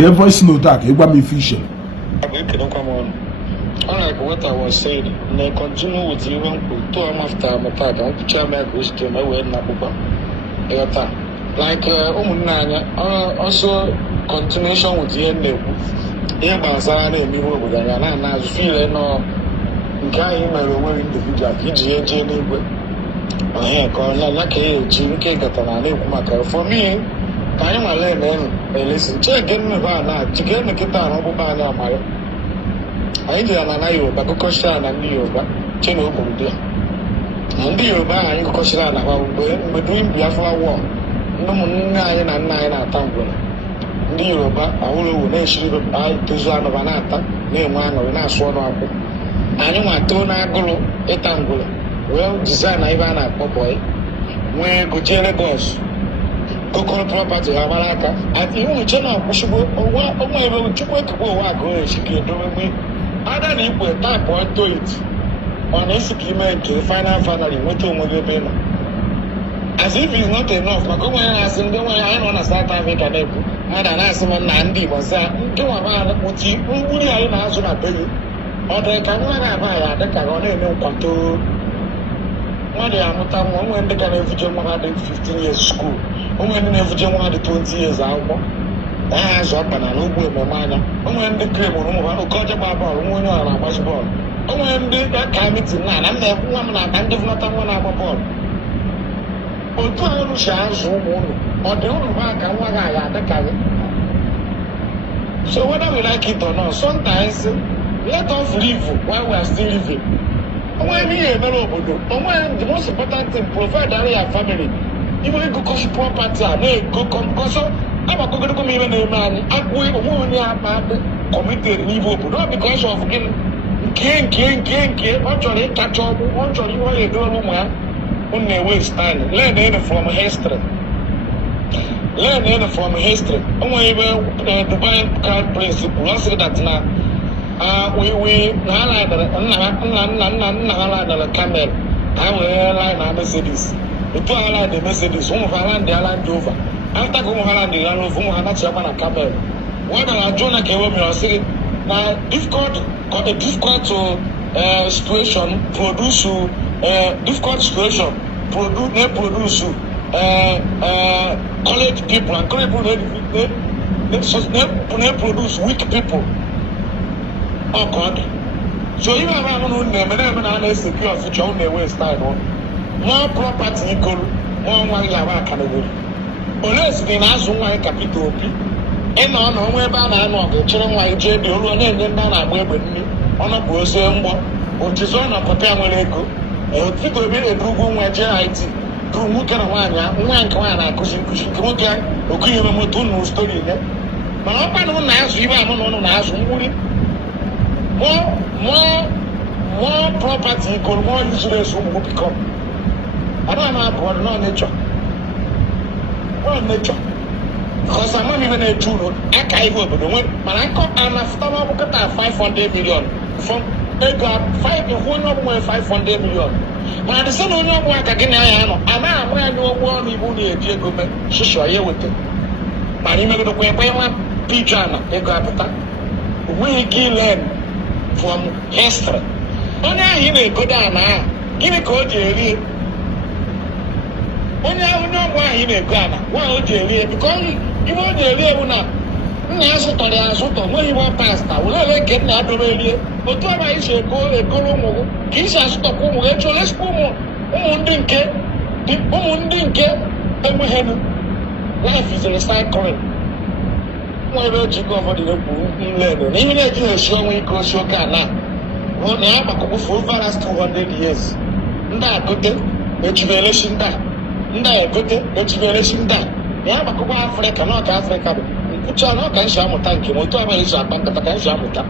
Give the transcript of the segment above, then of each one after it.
Get voice note that you want me fishing. Unlike what I was saying, they continue with even 2 after my part. I want to make this to my way. Like also continuation with the end. Here, Bazana, and you with an as feeling or guy in my own individual, PGA, anyway. I hear Corner like a Jim Cake at an for me. I am a layman. Listen, check in me now. To get me guitar, I'm my. I did an Ayoba, Kokoshan and Yoba, Chino Budia. And the Yoba and Kokoshan about we're doing Biafra war. No more 9 and 9 at Tango. The Yoba, I will nation by Tuzan of Anata, near one or not sworn up. I know my tona golo, a tango. Well, design Ivan at Popoy. Where Gojele goes. Cocoa property, Amalaka. I think you cannot push over what to go. She can do me. Other than you type point to it. On a scheme to the final family, what to move. As if it's not enough, but go and ask him the way I want to South Africa. More than ask him Nandi was that. Do a man with you, who would I answer my baby? Or they can buy the Carone control. One day I'm not when they can have 15 years school. When never 20 years out. As up and I know where my mind. When the crib or Koja Baba, when you are a much ball. When that time it's in line, I'm the woman I can't give not one hour ball. Or 2 showers or the only one can walk out the cabin. So whether we like it or not, sometimes let us live while we are still living. When we are when the most important thing, provide a family. Even if you go property, I go come also. I'm a good even a man. I'm going to committed evil, not because of him. What you catch up, what you do, on their waste time. Learn anything from history. Learn anything from history. Only Dubai card principle. I say that now. We camel. I will line Mercedes. The 2 island the Mercedes, one of Ireland, the island over. After going Ireland, the island of Hana Japan and Camel. When I Jonah came over, I said, now difficult situation produce difficult situation produce college people and college people they produce weak people. Oh God. So you have a name and secure future on their waste time. More property equal, more money I can do. Unless we ask one capital, and on where I know the children like JD, and then I will with me on a Brazilian one, which is on a Potamaleco, and people will be a group on my JIT, to Mukawana, one Kawana, Cushion, okay, Motun story there. But I don't ask you, I don't ask more property equal, more useless will become. I don't know about no nature. No nature. Because I'm not even a true. I can't even do it. But I come and I've got 500 million. From they got 500 million. But at the same time, I can I'm not one who need government. She show you with it. But you make the way by one pijama. They got we can learn from history. Only you may go down now. Give me code area. Only I know why he may grab. Why would you live? Because you want to live now. Naso to the Asoto, when you want pasta, will I get that already? But what I say, go a Golomo, kiss us to come with your let's go. Didn't life is recycling. Why don't you go for the level? Even if you show me cross your car now. Well, now I'm going for the last 200 years. That good education that. Nda gote education da ya makuba Africa not Africa ucha no kan sha mutanki moto aba sha banka ta kan sha muta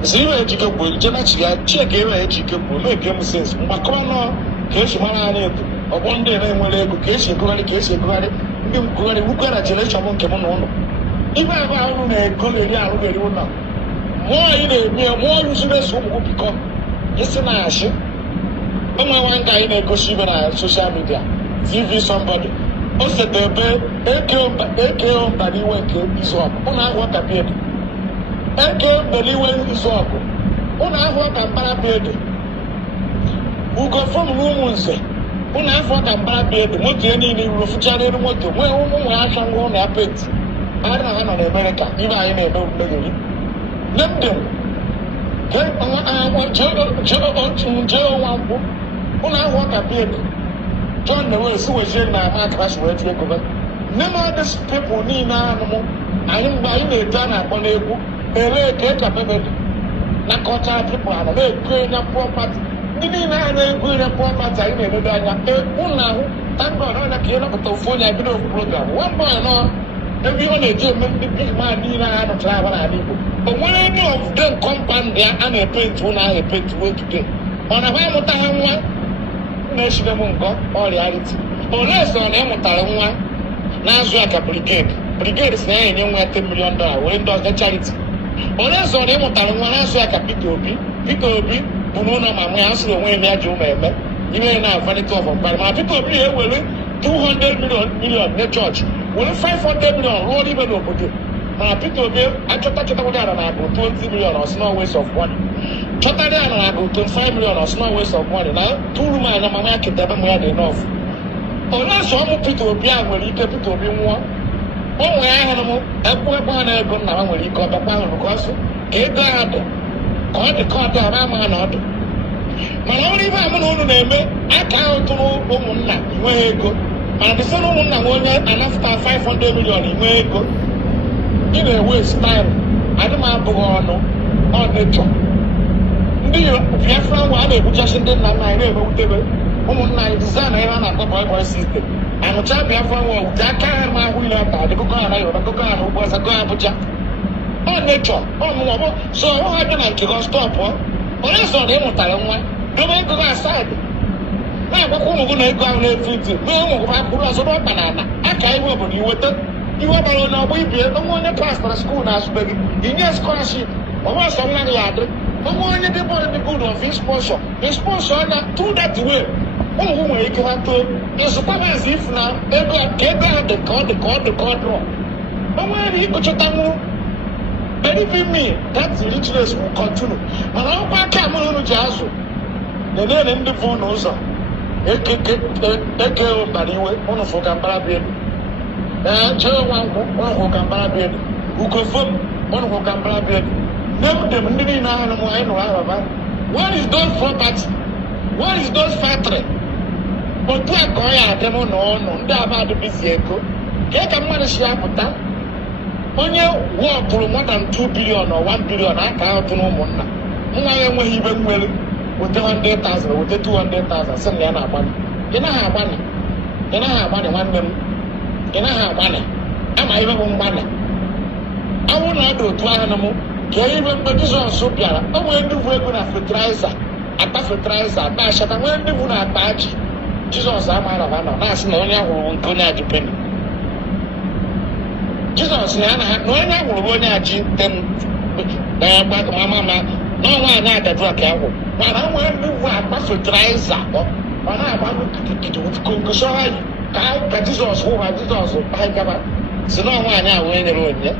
ziwe ejike bu jena chiya cheke ewe ejike bu no game sense makuba no ke shi mara na ebu obonde na enwere ego ke shi gurari ndị mkugari ukara generation mo nke mo no ibe aba ahụ na ego le ya ahụ gari ụlọ mo yi na emi mo useless ụmụ become yesi na ashi. One guy in a gossip on social media, TV somebody. o setebe eke mbaliwe nke izu ọgụ ụnụ ahụ ka biedo eke mbaliwe izu ọgụ ụnụ ahụ ka mbara biedo ugo fom n'ụmụ nze ụnụ ahụ ka mbara biedo moto ya niile ruru fụchara elu moto nwee ụmụ ya achọ ngwa ụlọ ya penti ara ha nọ n'Amerịka ibe anyị na-eme mmegori nemdem jee ọnwa nkwụ ụnụ ahụ ka biedo John na-wee si wezie na ama akara si wee tie gobe nne m adịs pepụl niile anụ m anyị mgbe anyị na-eto a na-akpọ n'egwu elee ka ịka bebedi na kọcha pepụl anọ na-ekwu nya pụọ pati ndị niile ahụ na-ekwu nya pụọ pati anyị na-emedo anya ụnụ ahụ tangod ọnya ka ị napụta ofu onye bido ofu program nwamba anọ ebe ọ na-eji eme ndị big man niile ahụ nọchara aba n'ala Igbo o nwere any of them compound ya a na-epenti ụlọ ahụ epenti wee today ọ na-ahụ amụta ha nwa na-eshige m ngọ ọrịarịtị olee sọ na ịmụtara nwa na-azụ aka brigade si na ya enye nwa $10 million were ndị ọzọ charity olee sọ na ịmụtara nwa na-azụ aka Peter Obi bụ n'ụlọ ma nwe ha sịrị onwe ya ji ụmụ eme ime na vanity of empire ma Peter Obi ewere $200 million nye chọọchị were $500 million rụọ ibe n'obodo mana Peter Obi chọtakwara ala na agụ $20 million or small waste of money chọtara ala na agụ $25 million or small waste of money na tụrụ m anya mama ya keta ebe m ya dị enough olee sọ ọmụ Peter Obi a nwere ike Peter Obi nwụọ ụmụ ya hụrụ m ebe ha na-ego nna ha nwere ike ọbịakwa ahụ ka ọsọ ka ego ha dị ka ọ dị ka ọ dị ama ama na ọdụ mana ọrụ ibe amụ na ụnụ na-eme aka ahụ tụrụ ụmụnna nweghị ego mana dịsị na ụmụnna nwe onye anafụta $500 million inwe ego ị na-ewe staịlụ adị m abụghị ọnụ ọ nechọ ndị Biafra nwa a na-ebuchasị ndị nna nna anyị na-emewutebe ụmụnna anyị dịza na ihe a na-akpọ boy system anụcha Biafra nwa wute aka ha ma ahụ ile ata adịkụkọ ha na Yoruba kụkọ ha na ugbo ọzọ gọ Abuja ọ nechọ ọmụmụ so ọ ha dị na nke gọ stọpụ onye sọ na ịmụtara nwa dobe ego gị asaịdị na-agwakwa ụmụ gị na ego ahụ na-efu iti mee ụmụ gị akwụrụ ọzọ n'ọkpa na ana aka iwe obodo iweta iwe ọbara onye ọgbọ ibie onwe onye pastara skuul na-asụbeghị inye skọlaship ọnwa ọsọ nwa gị ya adị onwe onye dị bọọlụ dị good of sponsor anya through that way ụmụ gị nwere ike ha too ịzụta maazị ifu na ego ka ego ahụ dị ka ọ dị ka ọ dị ka ọ dụrọ onwe ebe ịkụchọta nwụ believe me that richness will continue mana ọkwa aka amụrụ unu ji azụ na-enye ndị bụ n'ụzọ eke mbara iwe ụnụ fụ ka mbara bụ elu jee nwa nkwụ ụnụ hụ ka mbara bụ elu ugofom ụnụ hụ ka mbara bụ elu nebudem ndị niile ahụ m anyị nụrụ ahụba where is those property where is those factory otu a ka ọ ya adị m n'ọnụ ndị amadụbizi ego kee ka mmadụ si apụta onye wọpụrụ more than $2 billion or $1 billion aka ahụ tụ n'ụmụnna nwa ya enweghị ibe nwere wete 100,000 wete 200,000 sị na ya na-agbanị ị naghị agbanị nwanne m ị naghị agbanị ama ibe bụ mgbanị awụ na ọ dị otu ahụ na m kee ibe mgbe Jizọs bịara o nwere ndị bụ ego na fetraiza akpa ashata nwee ndị bụ na akpa ji Jizọs amaghị na nọ na-asị na onye ahụrụ nke onye ajị peni Jizọs na onye ahụrụ onye ajị n'ọnwa anyị agadu aka ahụ mana nwee ndị bụ akpa fetraiza ọ na-agbanụ kikikiki konkoso anyị ka Jizọs hụ ha Jizọs anyị gaba si n'ọnwa anyị ahụ e nyere onye.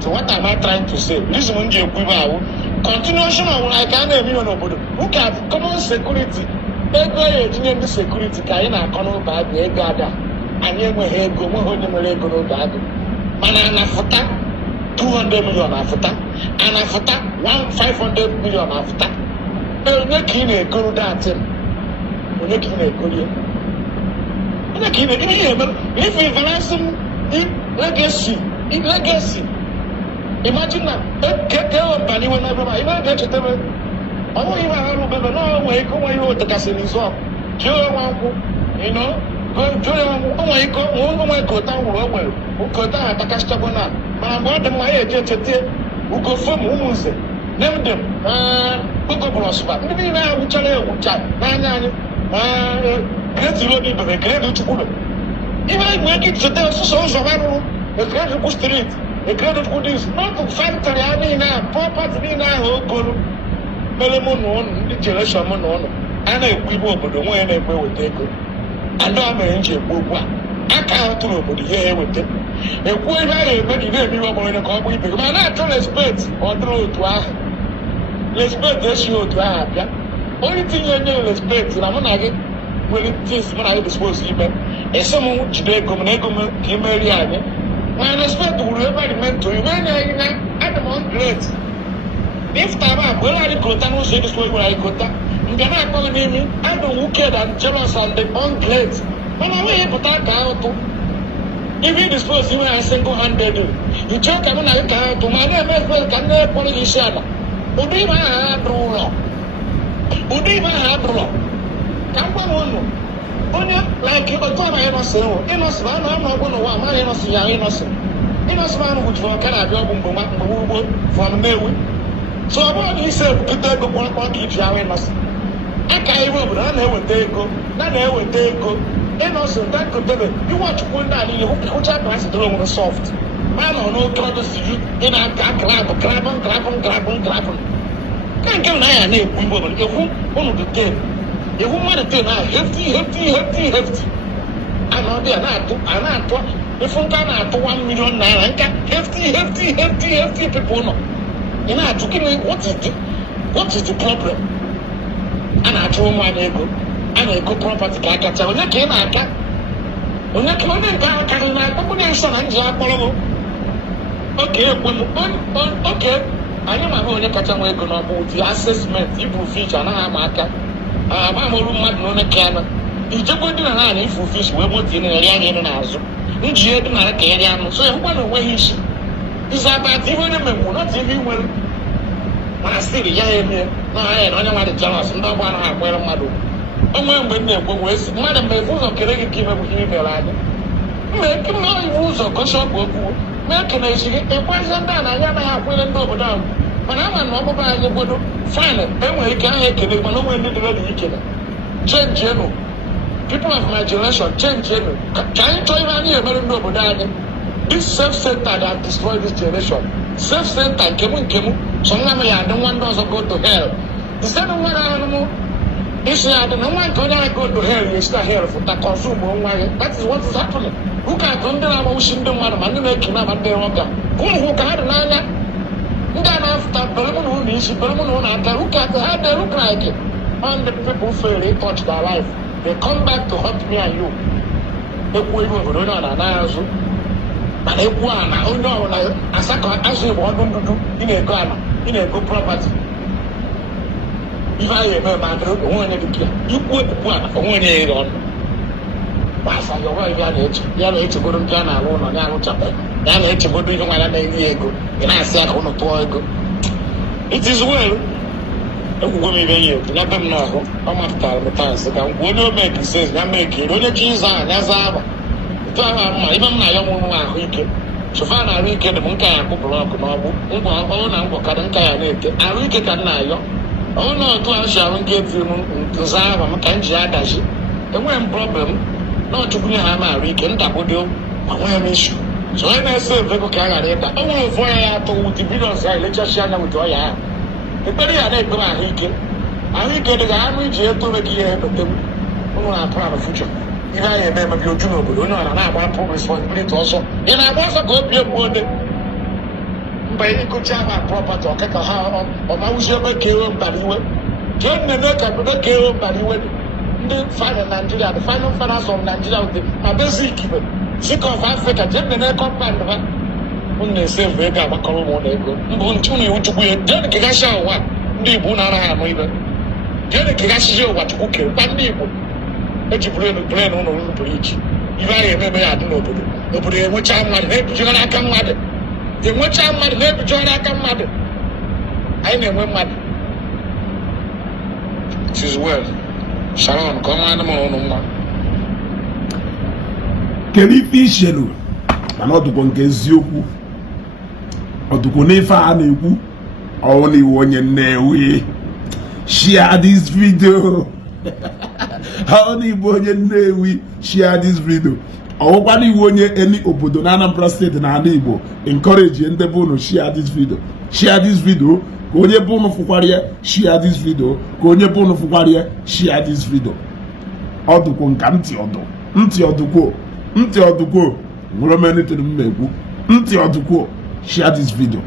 So what am I trying to say? Reason when you equivalent continuation of like I know n'obodo. Look at common security. Ego ya etinye ndị security ka anyị na-akọ n'oge agụ ego ada. Anyị enweghị ego nweghị onye nwere ego n'oge agụ. Mana anafụta $200 million afụta. Anafụta $500 million afụta. Onye ka ị na-egoro datin? Onye ka ị na-egoro ya? Onye ka ị na-egoro ya? If you balance legacy. Imagine na keke ọbani wena baba ime ga-echete me ọnwụ ihe ahụ bebe na onwe ike onwe ihe otekasị n'izu ọkụ jụọ nwa nkwụ jụọ ya onwe ike onwe kota nwụrụ o nwere kota ha atakasịchakwa na mana mgbe ọ dị mma ya eji echete ugofom ụmụnze nemdem okobụrụ ọsụba ndị niile ha wụchara ewucha n'anya anyị kretiri obi bebe kredi chukwuru ihe anyị nwee ike ichete ọsụsọ ụzọ ha rụrụ ekredi street a credit good is not to factory any now property now ogolo mere mo no ndị generation mo no a na-ekwu ibe obodo nwe na-ekwe weta ego and o mere nje gbogbo a aka atụ n'obodo ihe eweta ekwuo ebe a ga-eme gị na-eme ihe ọgbọrọ ka ọ bụ ibe gị ma na-achọ respect ọ dịrị otu ahụ respect esi otu ahụ abịa onye tinye nye respect na mụ na gị nwere tins mụ na gị dispose ime esi m jide ego m na ego m ka imeri anyị ma respect wuru ebe a dị mento ime anya anyị na adị m great iftaba abụọ anyị kota n'ụzọ edisi wee gwara anyị kota nke na-akpọ gị n'imi adụ wicked and jealous and ungreat mana nweghị pụta ka ahụtụ ibe dispose ime ha single handed nche ka mụ na gị ka ahụtụ ma na-eme ekpere ka nne kpọrọ gị isi ala ụdị ime aha adụrụ ụlọ ụdị ime aha adụrọ ka m gwa m ụnụ onye like otu a na ịnọsị ịnwụ ịnọsị na anụ anụ ọgbụ n'ụwa amaghị ịnọsị ya ịnọsị ịnọsị na anụ gwuchiri ọka na-abịa ọgwụ mgbe ugbo from Nnewi so ọ bụrụ na isi ebupụta ego kpọrọkpọrọ ka iji ahụ ịnọsị aka iwe obodo a na-eweta ego ịnọsị ntakotebe iwechukwu ndị a niile hụcha ka ha sitere onwere soft ma nọ n'oke ọdụ siri ị na-aka krabụ ka nke na ya na-ekwu igbo obodo ekwu ụnụ dị ten ewu mmadụ ten ahụ hefti anọdị a na-atụ efu nka na-atụ 1 million naira nka hefti people nọ ị na-atụ gịnị what is the problem a na-achụ ụmụ anyị ego a na-ego property ka akacha onye ka ị na-aka onye nke ahụ karịrị na-akpọkpụ na-eso na nji akpọrọ m oke ekwe m oke anyị ma onye kacha nwe ego n'ọbụ ụdị assessment ibu fish anaghị ama aka agbamolu mmadụ na onye ka ya na ijekwa dị na naanị ifu fish wee moto na-eri anya elu n'azụ nji ihe dị nara ka eri anụ so ya hụkwa na onweghị isi izi abat ihe onye menwu nọtụ ihe nwere mana stiri ya eme na anya na onye nwadị jealous ndị ọgbọ anaghị akwere mmadụ onwe mgbe m na-ekwe wee si mmadụ mgbe efu ụzọ kere gị ka imebụ ihe imere anya mma iwu ụzọ gosi ọkụ okwu mee kene isi gị ekwezie ndị a na anyị anaghị akwere ndị obodo ahụ mana ama na ọgbụgba anyị obodo fine enwere ike aha ekele mana onwe ndị dịrị dị ikele chenjienu people of my generation chenjienu ka anyị chọọ ihe anyị emere ndị obodo anyị this self-center that destroy this generation self-center nke m so nwa m ya adị nwa ndị ọzọ go to hell instead of nwa ahụ m isi ya adị na nwa nke onye ahụ go to hell ya esi na hell fụta consume nwa gị that is what is happening ụka atụ ndị na-agbawuchi ndị mmadụ ma ndị na-ekene ma ndị ọga ụmụ hụ ka ha dị n'anya ndị a na-afụta bere mụ na ụlọ isi bere mụ na ụlọ aka ụka atụ ha dị look like all the people fail to touch their life they come back to hurt me and you ekwu ebe obodo onye ọ na-anaghị azụ mana ekwu a na onye ọbụla asa ka azụ igbo ọdụ ndụdụ ị na-ego ala ị na-ego property ihe anyị eme ma adịrị onwe onye dị ka ikwu ekwukwu ala onwe onye ghere ọnụ gbasa ya ọgwa ya na-echegoro nke a na-alụ ụlọ ya arụchapụ ya na-echegoro ihe nwara na-eri ego ị na-asị ya ka ụnụ tụọ ego it is well ekwugwo m ibe ya ekwu ya be m n'ahụ ọ mapụtara m taa nsị ka m kwuo onye omeki sez ya mekiri onye chi ịza aha ya zaa aba etu ahụ mma ibe m na-ayọ m nwa ahụike sofa na ahụike dị m nka ya kpụpụrụ ọkụ n'ọgbụ ngwa ọhụrụ na ngwa kadị nka ya na-ete ahụike ka m na-ayọ ọhụ na otu ahụ si ahụ nke etiri m nza aba m ka m ji adachi enweghị m problem n'ọchụkwunye ha na-arụ ike ndagbodo ma nwee m isu so onye na-ese ego ka a ghara ịda o nwere ofu ọnya ya atọ wuti bilions ya elechachi anya wute ọya ahụ ekpere ya na-ekpere ahụike dị ka anụ iji etobe gị ihe epete m ụnụ na-atụ na fuchọ ihe anyị eme emebi oju n'obodo onye ọra na-agba pụrụ responsibility ọsọ ị na-agba ọsọ ka obi egbu ode mba ịkụcha ha prọpati ọkaka ha ọmawuzi ebe ka ewe mbara iwe ka e na-eme ka ebe ka ewe mbara iwe dị ndị final Nigeria the final fathers of Nigeria with the basic Sick of Africa jem na compound ha unu na-ese mfe ego agbakọrọ ụmụ na ego mbụ ntụ na iwu chukwu ya jee kegasịa ụwa ndị Igbo na-anaghị anụ ibe jee kegasịa ụwa chukwu kere kwa ndị Igbo eji bụrụ bren ụlọ rubere ichi ibe anyị ememe ya adị n'obodo enwecha mmadụ na-ebijigara aka mmadụ anyị na-enwe mmadụ it is well Sharon ka ọma anụmanụ ụnụ mma kedu ife ishelu mana ọdụkọ nke eziokwu ọdụkọ n'ife a na-ekwu ọwụ na iwu onye Nnewi share this video ọwụ na iwu onye Nnewi share this video ọwụkwa na iwu onye eni obodo na Anambra steeti na ala Igbo encourage ndị bụ unu share this video ka onye bụ unu fụkwara ya share this video ka onye bụ unu fụkwara ya share this video ọdụkọ nka ntị ọdụkọ ntị ọdụkwo nwere m anything m na-ekwu ntị ọdụkwo share this video